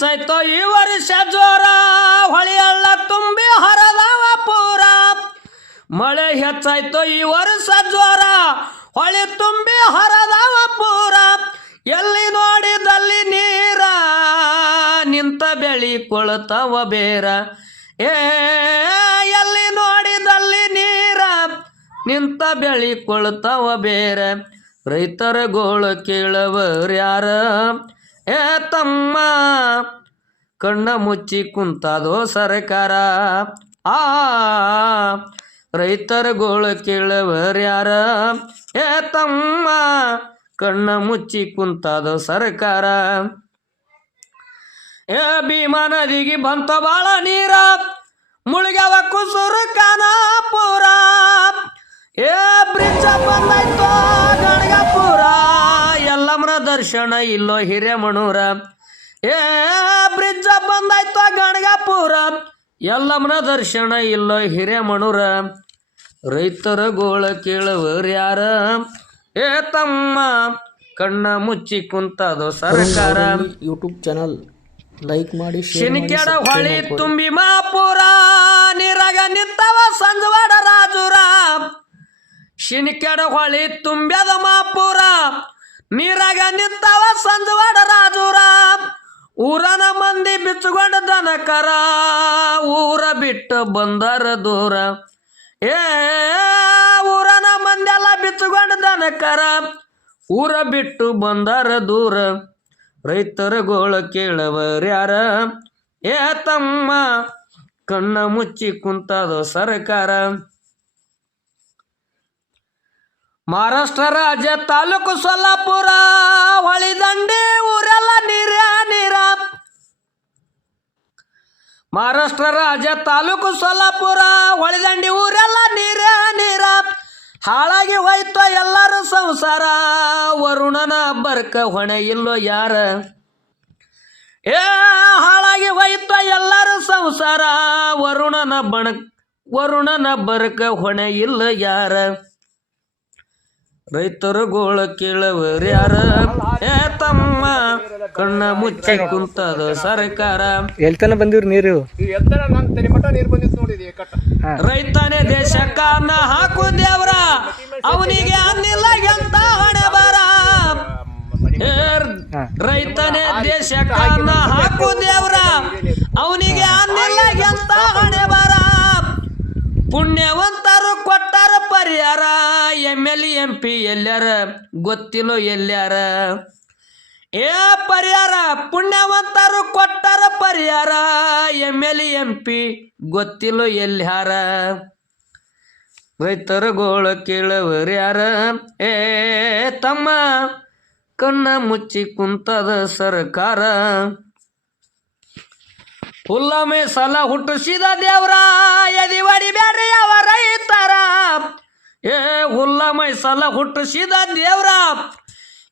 ಹೆಚ್ಚಾಯ್ತೋ ಈ ವರ್ಷ ಜೋರ ಹೊಳೆಯಳ್ಳ ತುಂಬಿ ಹರದವ ಪೂರ ಮಳೆ ಹೆಚ್ಚಾಯ್ತೋ ಈ ವರ್ಷ ಜೋರ ಹೊಳೆ ತುಂಬಿ ಹರದವ ಪೂರ ಎಲ್ಲಿ ನೋಡಿದಲ್ಲಿ ನೀರ ನಿಂತ ಬೆಳಿ ಕೊಳ್ತಾವ ಬೇರ ಎಲ್ಲಿ ನೋಡಿದಲ್ಲಿ ನೀರ ನಿಂತ ಬೆಳಿ ಕೊಳ್ತಾವ ಬೇರ ರೈತರ ಗೋಳು ಕೇಳವರ್ಯಾರ ತಮ್ಮ ಕಣ್ಣ ಮುಚ್ಚಿ ಕುಂತದೋ ಸರ್ಕಾರ ರೈತರ ಗೋಳು ಕೇಳವರ್ಯಾರ ತಮ್ಮ ಕಣ್ಣ ಮುಚ್ಚಿ ಕುಂತದೋ ಸರ್ಕಾರ ಭೀಮಾ ನದಿಗೆ ಬಂತ ಬಾಳ ನೀರ ಮುಳುಗ್ಯಾವ ಕುಸುರು ಖಾನಾಪುರ ಬ್ರಿಡ್ಜ ಬಂದಾಯ್ತೋ ಗಣಗಾಪುರ ಎಲ್ಲಮ್ಮನ ದರ್ಶನ ಇಲ್ಲೋ ಹಿರೇಮಣೂರ ಬ್ರಿಡ್ಜ ಬಂದಾಯ್ತೋ ಗಣಗಾಪುರ ಎಲ್ಲಮ್ಮನ ದರ್ಶನ ಇಲ್ಲೋ ಹಿರೇಮಣೂರ ರೈತರ ಗೋಳ ಕೇಳವರ್ಯಾರ ತಮ್ಮ ಕಣ್ಣ ಮುಚ್ಚಿ ಕುಂತದೋ ಸರ್ಕಾರ ಯೂಟ್ಯೂಬ್ ಚಾನಲ್ ಲೈಕ್ ಮಾಡಿ ಶಿನಿಕ್ಯಾಡ ಹೊಳಿ ತುಂಬಿ ಮಾಪುರ ನೀರಾಗ ನಿಂತವ ಸಂಜವಾಡ ರಾಜುರ ಶಿನಿಕ್ಯಾಡ ಹೊಳಿ ತುಂಬ್ಯದ ಮಾಪುರ ನೀರಾಗ ನಿಂತವ ಸಂಜವಾಡ ರಾಜುರ ಊರನ ಮಂದಿ ಬಿಚ್ಚುಗೊಂಡ ದನಕರ ಊರ ಬಿಟ್ಟು ಬಂದರ ದೂರ ಊರನ ಮಂದಿ ಎಲ್ಲ ಬಿಚ್ಚುಗೊಂಡ ದನಕರ ಊರ ಬಿಟ್ಟು ಬಂದರ ದೂರ ರೈತರ ಗೋಳ ಕೇಳವರ್ಯಾರ ತಮ್ಮ ಕಣ್ಣ ಮುಚ್ಚಿ ಕುಂತದೋ ಸರ್ಕಾರ ಮಹಾರಾಷ್ಟ್ರ ರಾಜ್ಯ ತಾಲೂಕು ಸೊಲ್ಲಾಪುರ ಹೊಳಿದಂಡಿ ಊರೆಲ್ಲ ನೀರ ನೀರ ಮಹಾರಾಷ್ಟ್ರ ರಾಜ್ಯ ತಾಲೂಕು ಸೊಲ್ಲಾಪುರ ಹೊಳಿದಂಡಿ ಊರೆಲ್ಲ ನೀರ ನೀರ ಹಾಳಾಗಿ ಹೋಯ್ತೋ ಎಲ್ಲರ ಸಂಸಾರ ವರುಣನ ಬರ್ಕ ಹೊಣೆ ಇಲ್ಲೋ ಯಾರ ಹಾಳಾಗಿ ಹೋಯ್ತೋ ಎಲ್ಲರ ಸಂಸಾರ ವರುಣನ ಬರ್ಕ ಹೊಣೆ ಇಲ್ಲ ಯಾರ ರೈತರ ಗೋಳ ಕೇಳವರ್ಯಾರ ತಮ್ಮ ಕಣ್ಣ ಮುಚ್ಚಿ ಕುಂತದ ಸರ್ಕಾರ ಎಲ್ತನ ಬಂದಿವ್ರಿ ನೀರು ರೈತನೇ ದೇಶಕ್ಕ ಅನ್ನ ಹಾಕು ದೇವ್ರ ಅವನಿಗೆ ಅನ್ನಿಲ್ಲ ಎಂತ ಹಣೆ ಬರ ರೈತನೇ ದೇಶಕ್ಕ ಅನ್ನ ಹಾಕು ದೇವ್ರ ಅವನಿಗೆ ಅನ್ನಿಲ್ಲ ಎಂತ ಹಣೆ ಬರ ಪುಣ್ಯವಂತರು ಕೊಟ್ಟಾರ ಪರಿಹಾರ MLA MP ಎಲ್ಲಾರ ಗೊತ್ತಿಲ್ಲೋ ಎಲ್ಲಾರ ಪರಿಹಾರ ಪುಣ್ಯವಂತರು ಕೊಟ್ಟಾರ ಪರಿಹಾರ MLA MP ಗೊತ್ತಿಲ್ಲೋ ಎಲ್ಲಾರ ರೈತರ ಗೋಳ ಕೇಳವರ್ಯಾರ ತಮ್ಮ ಕಣ್ಣ ಮುಚ್ಚಿ ಕುಂತದ ಸರ್ಕಾರ ಹುಲ್ಲಮೆ ಸಲ ಹುಟ್ಟಿಸಿದ ದೇವ್ರ ಎದಿ ಹೊಡಿಬ್ಯಾಡ್ರಿ ಯಾವ ರೈತರ ಹುಲ್ಲಮೈ ಸಲ ಹುಟ್ಟಿಸಿದ ದೇವ್ರ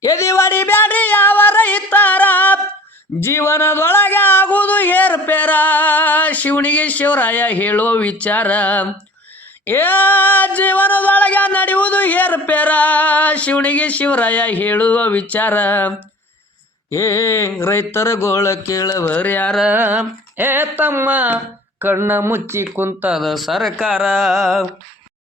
ಎದಿ ಹೊಡಿಬ್ಯಾಡ್ರಿ ಯಾವ ರೈತರ ಜೀವನದೊಳಗೆ ಆಗುವುದು ಏರ್ಪೇರ ಶಿವನಿಗೆ ಶಿವರಾಯ ಹೇಳೋ ವಿಚಾರ ಜೀವನದೊಳಗೆ ನಡೆಯುವುದು ಏರ್ಪೇರ ಶಿವನಿಗೆ ಶಿವರಾಯ ಹೇಳುವ ವಿಚಾರ ರೈತರ ಗೋಳ ಕೇಳವರ್ಯಾರ ತಮ್ಮ ಕಣ್ಣ ಮುಚ್ಚಿ ಕುಂತದ ಸರ್ಕಾರ